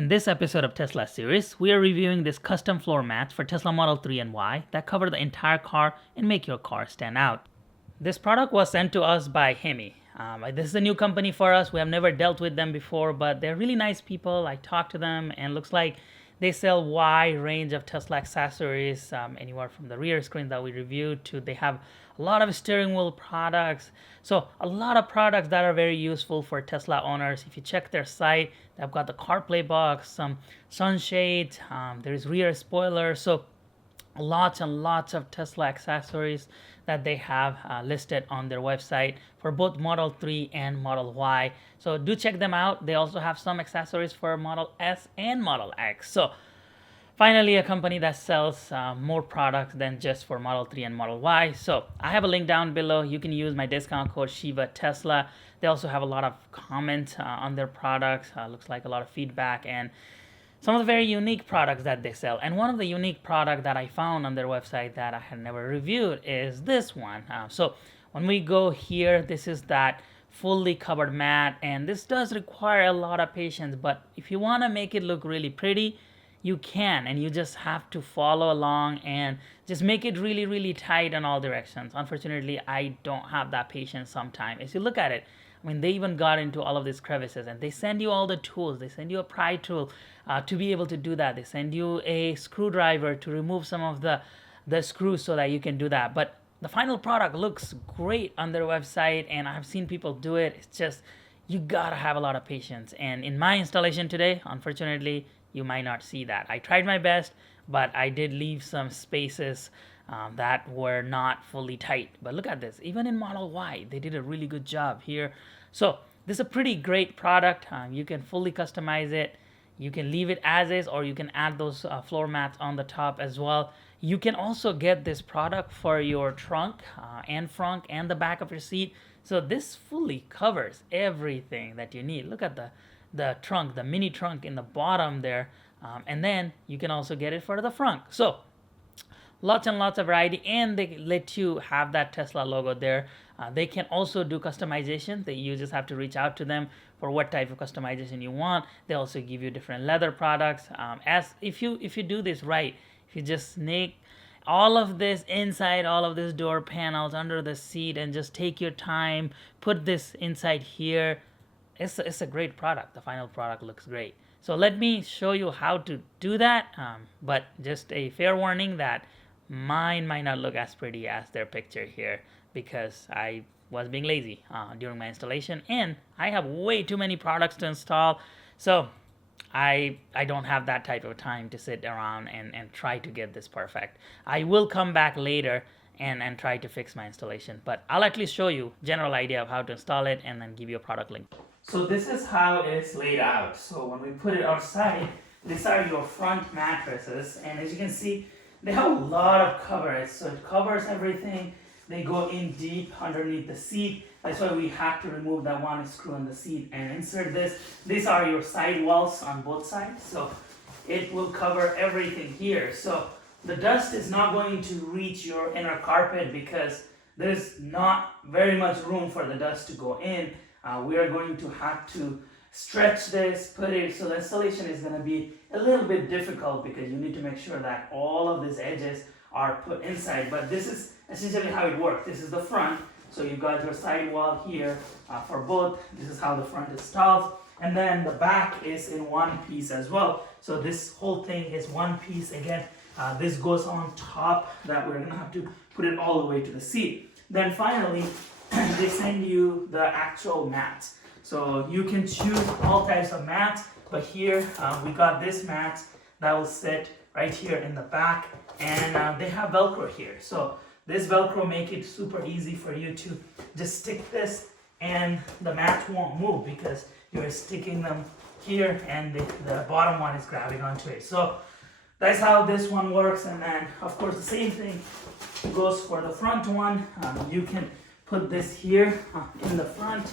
In this episode of Tesla series, we are reviewing this custom floor mats for Tesla Model 3 and Y that cover the entire car and make your car stand out. This product was sent to us by Hemi. This is a new company for us. We have never dealt with them before, but they're really nice people. I talked to them and looks like they sell wide range of Tesla accessories, anywhere from the rear screen that we reviewed to they have a lot of steering wheel products. So a lot of products that are very useful for Tesla owners. If you check their site, they've got the CarPlay box, some sunshade, there's rear spoiler. So lots and lots of Tesla accessories that they have listed on their website for both Model 3 and Model Y. So do check them out. They also have some accessories for Model S and Model X. So finally, a company that sells more products than just for Model 3 and Model Y. So I have a link down below. You can use my discount code Shiva Tesla. They also have a lot of comments on their products. Looks like a lot of feedback and some of the very unique products that they sell. And one of the unique products that I found on their website that I had never reviewed is this one. So when we go here, this is that fully covered mat, and this does require a lot of patience, but if you want to make it look really pretty, you can, and you just have to follow along and just make it really, really tight in all directions. Unfortunately, I don't have that patience sometimes. As you look at it, I mean, they even got into all of these crevices, and they send you all the tools. They send you a pry tool to be able to do that. They send you a screwdriver to remove some of the screws so that you can do that. But the final product looks great on their website, and I've seen people do it. It's just, you gotta have a lot of patience. And in my installation today, unfortunately, you might not see that. I tried my best, but I did leave some spaces that were not fully tight. But look at this. Even in Model Y, they did a really good job here. So this is a pretty great product. You can fully customize it. You can leave it as is, or you can add those floor mats on the top as well. You can also get this product for your trunk and front and the back of your seat. So this fully covers everything that you need. Look at the trunk, the mini trunk in the bottom there. And then you can also get it for the front. So lots and lots of variety, and they let you have that Tesla logo there. They can also do customization. You just have to reach out to them for what type of customization you want. They also give you different leather products. As if you do this right, if you just snake all of this inside, all of this door panels under the seat, and just take your time, put this inside here, it's a great product. The final product looks great. So let me show you how to do that. But just a fair warning that mine might not look as pretty as their picture here because I was being lazy during my installation, and I have way too many products to install. So I don't have that type of time to sit around and try to get this perfect. I will come back later and try to fix my installation, but I'll at least show you general idea of how to install it and then give you a product link. So this is how it's laid out. So when we put it outside, these are your front mattresses, and as you can see, they have a lot of coverage. So it covers everything. They go in deep underneath the seat. That's why we have to remove that one screw in the seat and insert this. These are your side walls on both sides. So it will cover everything here. So the dust is not going to reach your inner carpet because there's not very much room for the dust to go in. We are going to have to stretch this, put it, so the installation is going to be a little bit difficult because you need to make sure that all of these edges are put inside. But this is essentially how it works. This is the front, so you've got your side wall here for both. This is how the front is installed, and then the back is in one piece as well. So this whole thing is one piece. Again, this goes on top that we're going to have to put it all the way to the seat. Then finally, they send you the actual mats. So you can choose all types of mats, but here we got this mat that will sit right here in the back, and they have Velcro here. So this Velcro make it super easy for you to just stick this, and the mat won't move because you're sticking them here, and the bottom one is grabbing onto it. So that's how this one works, and then of course the same thing goes for the front one. You can put this here in the front,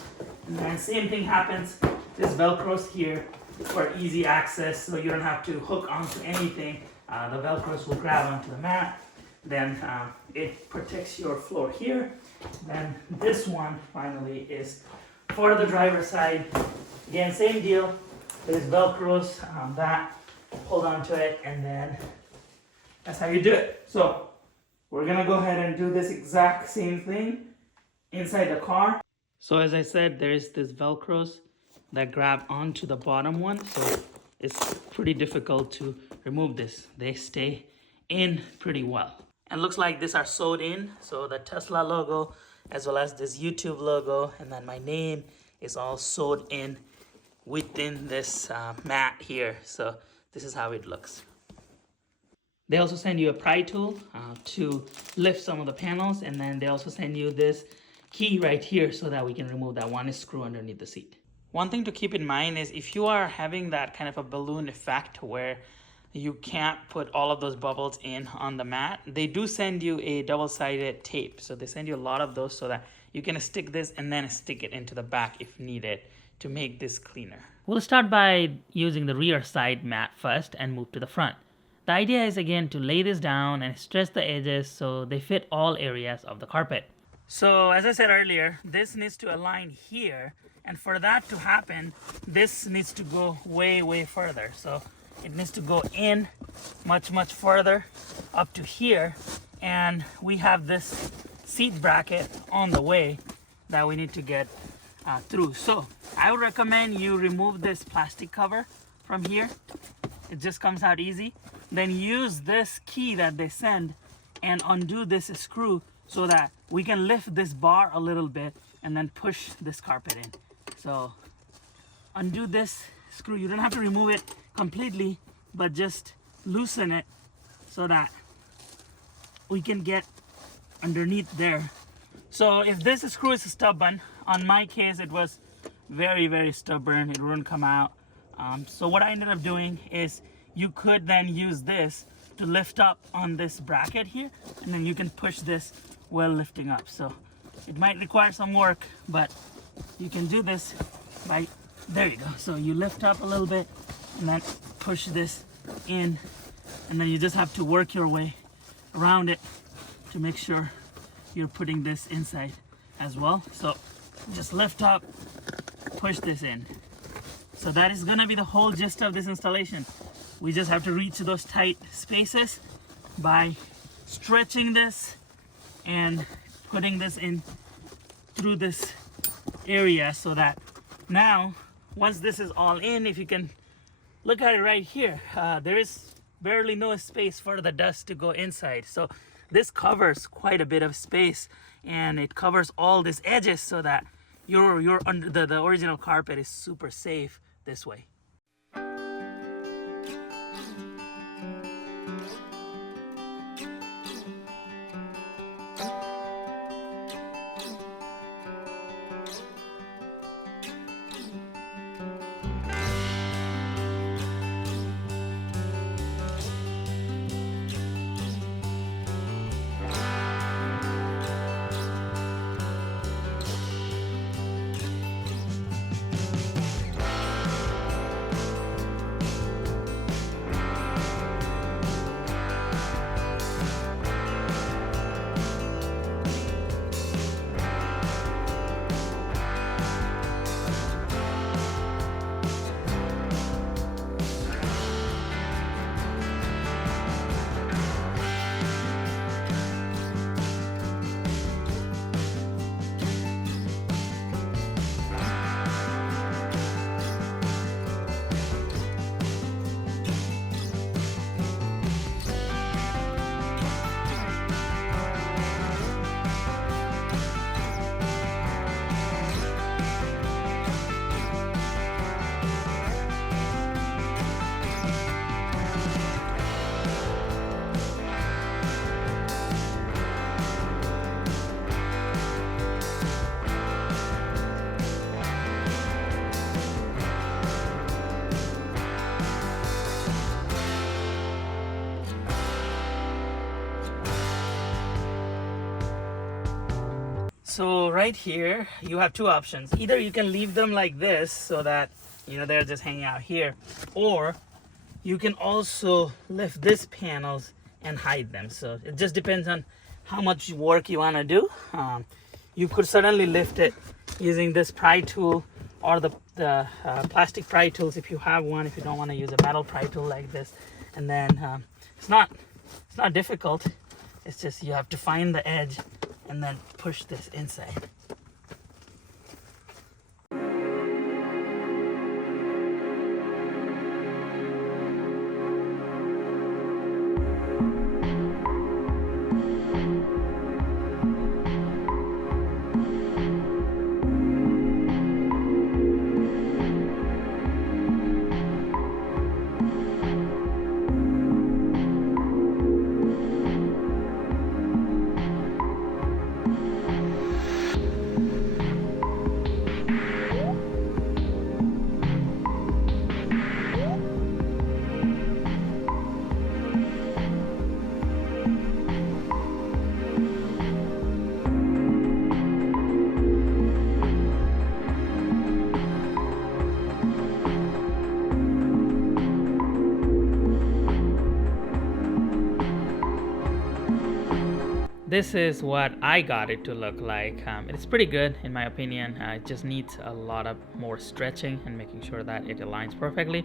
and then same thing happens. This Velcro's here for easy access, so you don't have to hook onto anything. The Velcros will grab onto the mat. Then it protects your floor here. Then this one finally is for the driver's side. Again, same deal. there's Velcros that hold on to it, and then that's how you do it. So we're gonna go ahead and do this exact same thing inside the car. So as I said, there's this Velcros that grab onto the bottom one, so it's pretty difficult to remove this. They stay in pretty well. And looks like these are sewed in, so the Tesla logo as well as this YouTube logo and then my name is all sewed in within this mat here. So this is how it looks. They also send you a pry tool to lift some of the panels, and then they also send you this key right here so that we can remove that one screw underneath the seat. One thing to keep in mind is if you are having that kind of a balloon effect where you can't put all of those bubbles in on the mat, they do send you a double-sided tape. So they send you a lot of those so that you can stick this and then stick it into the back if needed to make this cleaner. We'll start by using the rear side mat first and move to the front. The idea is again to lay this down and stretch the edges so they fit all areas of the carpet. So as I said earlier, this needs to align here, and for that to happen, this needs to go way further. So it needs to go in much further up to here, and we have this seat bracket on the way that we need to get through. So I would recommend you remove this plastic cover from here. It just comes out easy. Then use this key that they send and undo this screw so that we can lift this bar a little bit and then push this carpet in. So undo this screw. You don't have to remove it completely, but just loosen it so that we can get underneath there. So if this screw is stubborn, on my case it was very stubborn, it wouldn't come out. So what I ended up doing is you could then use this to lift up on this bracket here, and then you can push this while lifting up. So it might require some work, but you can do this by, there you go. So you lift up a little bit and then push this in, and then you just have to work your way around it to make sure you're putting this inside as well. So just lift up, push this in. So that is gonna be the whole gist of this installation. We just have to reach those tight spaces by stretching this and putting this in through this area, so that now once this is all in, if you can look at it right here, there is barely no space for the dust to go inside. So this covers quite a bit of space, and it covers all these edges so that your under the original carpet is super safe this way. So right here, you have two options. Either you can leave them like this so that, you know, they're just hanging out here, or you can also lift these panels and hide them. So it just depends on how much work you want to do. You could certainly lift it using this pry tool, or the plastic pry tools if you have one, if you don't want to use a metal pry tool like this. And then it's not difficult. It's just you have to find the edge and then push this inside. This is what I got it to look like. It's pretty good in my opinion. It just needs a lot of more stretching and making sure that it aligns perfectly.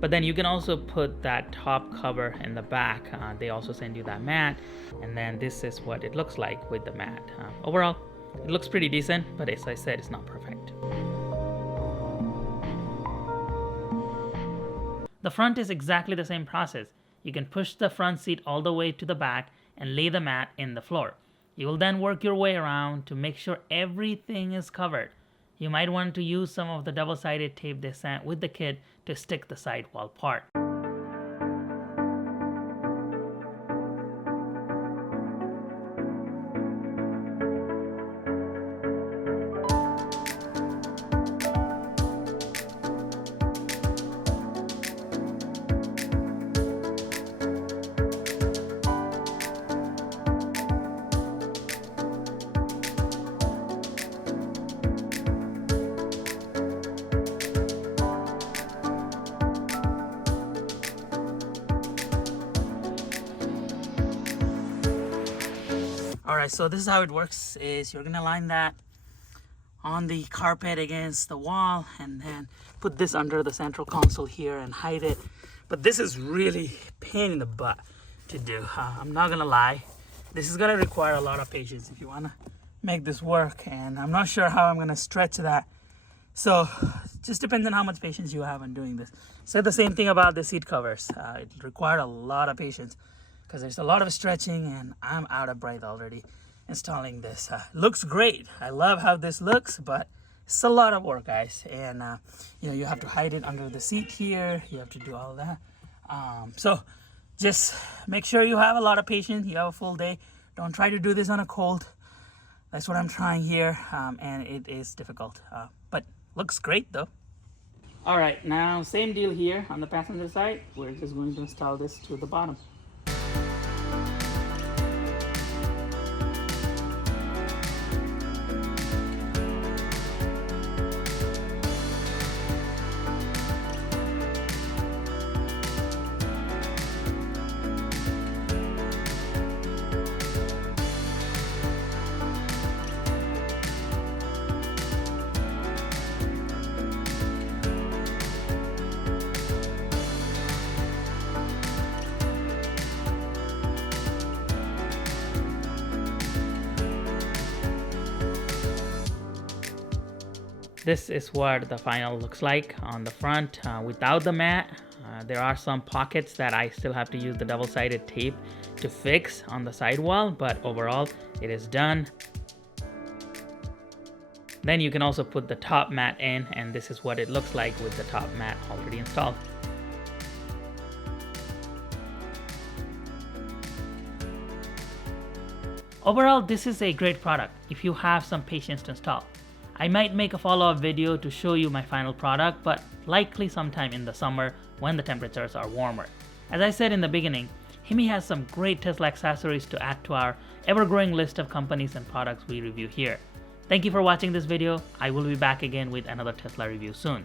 But then you can also put that top cover in the back. They also send you that mat, and then this is what it looks like with the mat. Overall, it looks pretty decent, but as I said, it's not perfect. The front is exactly the same process. You can push the front seat all the way to the back and lay the mat in the floor. You will then work your way around to make sure everything is covered. You might want to use some of the double-sided tape they sent with the kit to stick the sidewall part. Alright, so this is how it works. Is you're gonna line that on the carpet against the wall and then put this under the central console here and hide it. But this is really a pain in the butt to do. I'm not gonna lie. This is gonna require a lot of patience if you wanna make this work, and I'm not sure how I'm gonna stretch that. So it just depends on how much patience you have on doing this. Said the same thing about the seat covers. It required a lot of patience because there's a lot of stretching, and I'm out of breath already installing this. Looks great. I love how this looks, but it's a lot of work, guys. And you have to hide it under the seat here. You have to do all that. So just make sure you have a lot of patience. You have a full day. Don't try to do this on a cold. That's what I'm trying here, and it is difficult, but looks great though. All right, now same deal here on the passenger side. We're just going to install this to the bottom. This is what the final looks like on the front without the mat. There are some pockets that I still have to use the double-sided tape to fix on the sidewall, but overall it is done. Then you can also put the top mat in, and this is what it looks like with the top mat already installed. Overall, this is a great product if you have some patience to install. I might make a follow-up video to show you my final product, but likely sometime in the summer when the temperatures are warmer. As I said in the beginning, Hemi has some great Tesla accessories to add to our ever-growing list of companies and products we review here. Thank you for watching this video. I will be back again with another Tesla review soon.